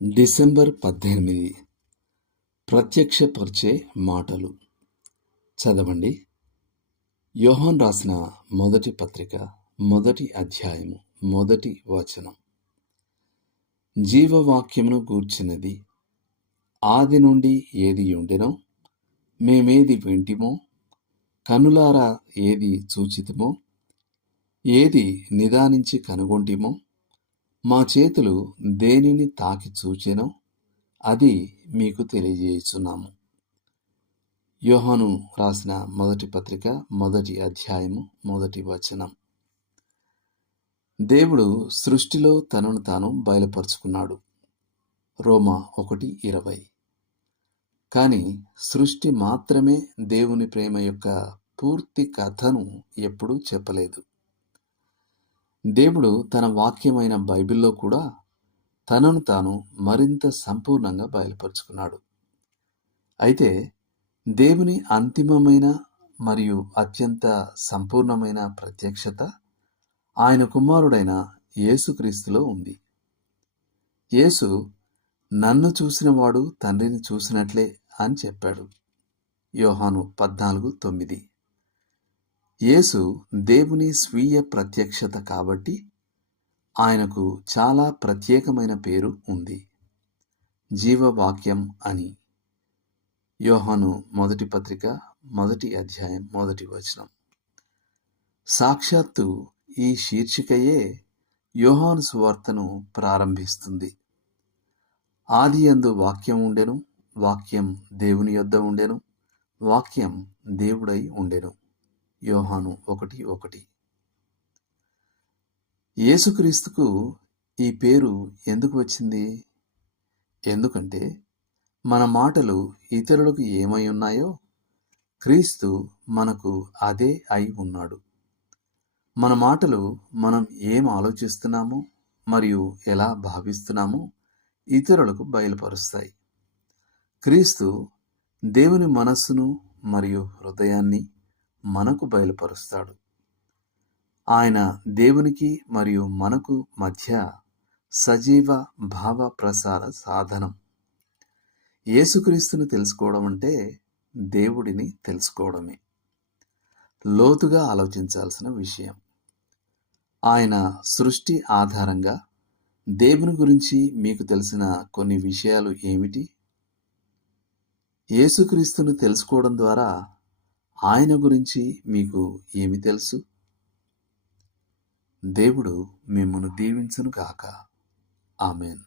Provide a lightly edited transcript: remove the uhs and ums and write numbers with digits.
December 18 ప్రత్యక్షపరిచే మాటలు. చదవండి. యోహాను రాసిన మొదటి పత్రిక 1వ అధ్యాయము 1వ వచనం. జీవవాక్యమును గూర్చినది ఆది నుండి ఏది ఉండెనో, మేమేది వింటిమో, కనులారా ఏది చూచితిమో, ఏది నిదానించి కనుగొంటిమో, మా చేతులు దేనిని తాకి చూచెనో అది మీకు తెలియజేయుచున్నాము. యోహాను రాసిన మొదటి పత్రిక 1వ అధ్యాయము 1వ వచనం. దేవుడు సృష్టిలో తనను తాను బయలుపరుచుకున్నాడు. రోమా 1:20. కానీ సృష్టి మాత్రమే దేవుని ప్రేమ యొక్క పూర్తి కథను ఎప్పుడూ చెప్పలేదు. దేవుడు తన వాక్యమైన బైబిల్లో కూడా తనను తాను మరింత సంపూర్ణంగా బయలుపరుచుకున్నాడు. అయితే దేవుని అంతిమమైన మరియు అత్యంత సంపూర్ణమైన ప్రత్యక్షత ఆయన కుమారుడైన యేసుక్రీస్తులో ఉంది. యేసు నన్ను చూసినవాడు తండ్రిని చూసినట్లే అని చెప్పాడు. యోహాను 14:9. యేసు దేవుని స్వీయ ప్రత్యక్షత కాబట్టి ఆయనకు చాలా ప్రత్యేకమైన పేరు ఉంది, జీవవాక్యం అని. యోహాను మొదటి పత్రిక 1వ అధ్యాయం 1వ వచనం. సాక్షాత్తు ఈ శీర్షికయే యోహాను సువార్తను ప్రారంభిస్తుంది. ఆదియందు వాక్యం ఉండెను, వాక్యం దేవుని యొద్ద ఉండెను, వాక్యం దేవుడై ఉండెను. యోహాను 1:1. యేసుక్రీస్తుకు ఈ పేరు ఎందుకు వచ్చింది? ఎందుకంటే మన మాటలు ఇతరులకు ఏమై ఉన్నాయో క్రీస్తు మనకు అదే అయి ఉన్నాడు. మన మాటలు మనం ఏం ఆలోచిస్తున్నామో మరియు ఎలా భావిస్తున్నామో ఇతరులకు బయలుపరుస్తాయి. క్రీస్తు దేవుని మనస్సును మరియు హృదయాన్ని మనకు బయలుపరుస్తాడు. ఆయన దేవునికి మరియు మనకు మధ్య సజీవ భావ ప్రసార సాధనం. యేసుక్రీస్తుని తెలుసుకోవడం అంటే దేవుడిని తెలుసుకోవడమే. లోతుగా ఆలోచించాల్సిన విషయం. ఆయన సృష్టి ఆధారంగా దేవుని గురించి మీకు తెలిసిన కొన్ని విషయాలు ఏమిటి? యేసుక్రీస్తుని తెలుసుకోవడం ద్వారా ఆయన గురించి మీకు ఏమి తెలుసు? దేవుడు మిమ్మును దీవించును గాక. ఆమేన్.